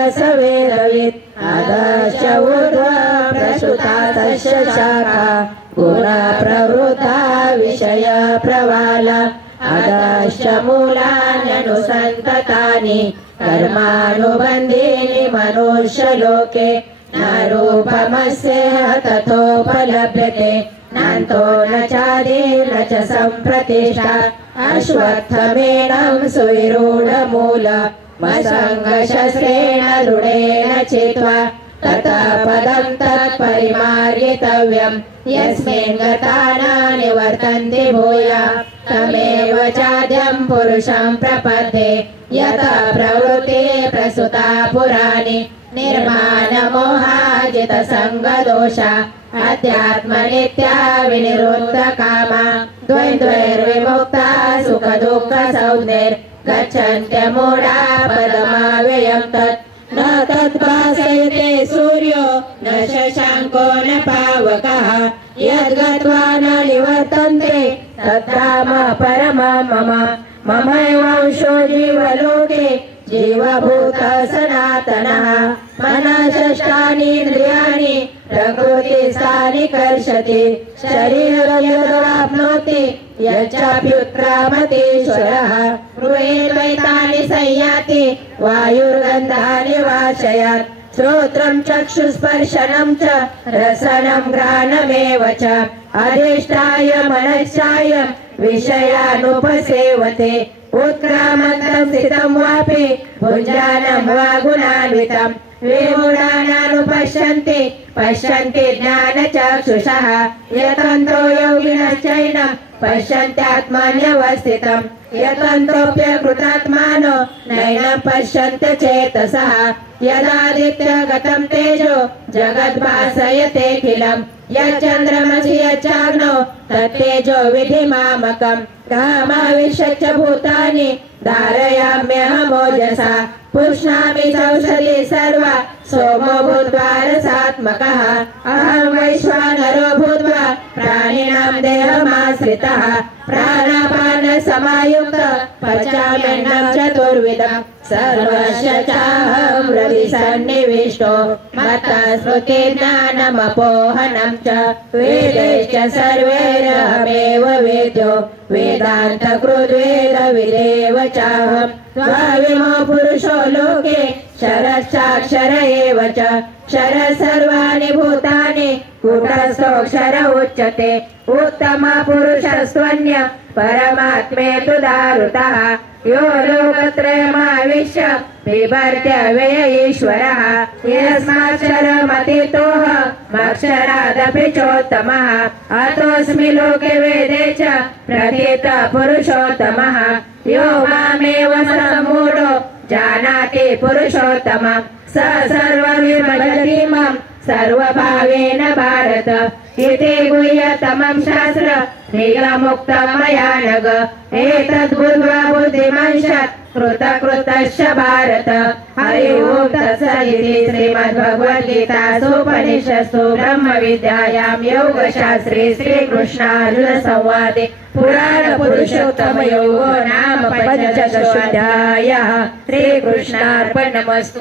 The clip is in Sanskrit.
सवेदवित् आदर्श ऊर्ध्व प्रसुता तस्य शाखा गुण प्रवृद्धा विषय प्रवाल आदर्श मूलान्यनुसन्ततानि कर्मानुबन्धीनि मनुष्यलोके न रूपमस्य तथोपलभ्यते नान्तो न चादिर्न च सम्प्रतिष्ठा अश्वत्थमेनं सुविरूढमूल मसङ्गशस्त्रेण दृढेन चित्वा ततः पदं तत्परिमार्गितव्यं यस्मिन् गता न निवर्तन्ते भूया तमेव चाद्यं पुरुषं प्रपद्ये यतः प्रवृत्ते प्रसुता पुराणि निर्माणमोहाजितसङ्गदोषा अध्यात्मनित्या विनिरुद्धकामा द्वन्द्वैर्विमुक्ता सुखदुःखसंज्ञैर् गच्छन्त्यमूढा पदमव्ययं तत् न तद्भासयते सूर्यो न शशाङ्को न पावकः यद्गत्वा न निवर्तन्ते तद्धाम परमं मम ममैवांशो जीवलोके जीवभूतः सनातनः मनःषष्ठानीन्द्रियाणि प्रकृतिस्थानि कर्षति शरीरं यद्वाप्नोति यच्चाप्युत्क्रामतीश्वरः गृहेत्वैतानि संयाति वायुर्गन्धानि वाशयात् श्रोत्रं चक्षुस्पर्शनं च रसनं घ्राणमेव च अधिष्ठाय मनश्चाय विषयानुपसेवते उत्क्रामन्तं स्थितं वापि भुञ्जानं वा गुणान्वितं विमूढानानुपश्यन्ति पश्यन्ति ज्ञानचक्षुषः यतन्त्रो योगिनश्चैनं पश्यन्त्यात्मन्यवस्थितं यतन्त्रोऽप्यकृतात्मानो नैनं पश्यन्त्य चेतसः यदादित्यगतं तेजो जगद्भासयतेऽखिलं यच्चन्द्रमसि यच्चाग्नौ तत्तेजो विधिमामकं कामाविश्य भूतानि धारयाम्यहमोजसा पुष्णामि सौषधि सर्वा सोमो भूत्वा रसात्मकः अहं वैश्वानरो भूत्वा प्राणिनां देहमाश्रितः प्राणापानसमायुक्त पचाम्यन्नं चतुर्विधं सर्वस्य चाहं हृदि सन्निविष्टो मत्तः स्मृतिज्ञानमपोहनं च वेदैश्च सर्वैरहमेव वेद्यो वेदान्तकृद्वेदविदेव चाहं द्वाविमो पुरुषो लोके क्षरश्चाक्षर एव च क्षरः सर्वाणि भूतानि कूटस्थोऽक्षर उच्यते उत्तमः पुरुषस्त्वन्य परमात्मेतु दारुतः यो लोकत्रयमाविश्य बिभर्त्यव्यय ईश्वरः यस्माक्षरमतीतोऽहमक्षरादपि चोत्तमः अतोऽस्मि लोके वेदे च प्रथितः पुरुषोत्तमः यो मामेव सम्मूढो जानाति पुरुषोत्तमं स सर्वमिमं मां सर्वभावेन भारत इति गुह्यतमं शास्त्र निगमुक्तं मया नघ एतद्बुद्ध्वा बुद्धिमंशत् कृतकृतश्च भारत हरि ओं तत्सदिति श्रीमद्भगवद्गीतासूपनिषत्सु ब्रह्मविद्यायां योगशास्त्रे श्रीकृष्णार्जुनसंवादे पुराणपुरुषोत्तमयोगो नाम पञ्चदशोऽध्यायः। श्रीकृष्णार्पणमस्तु।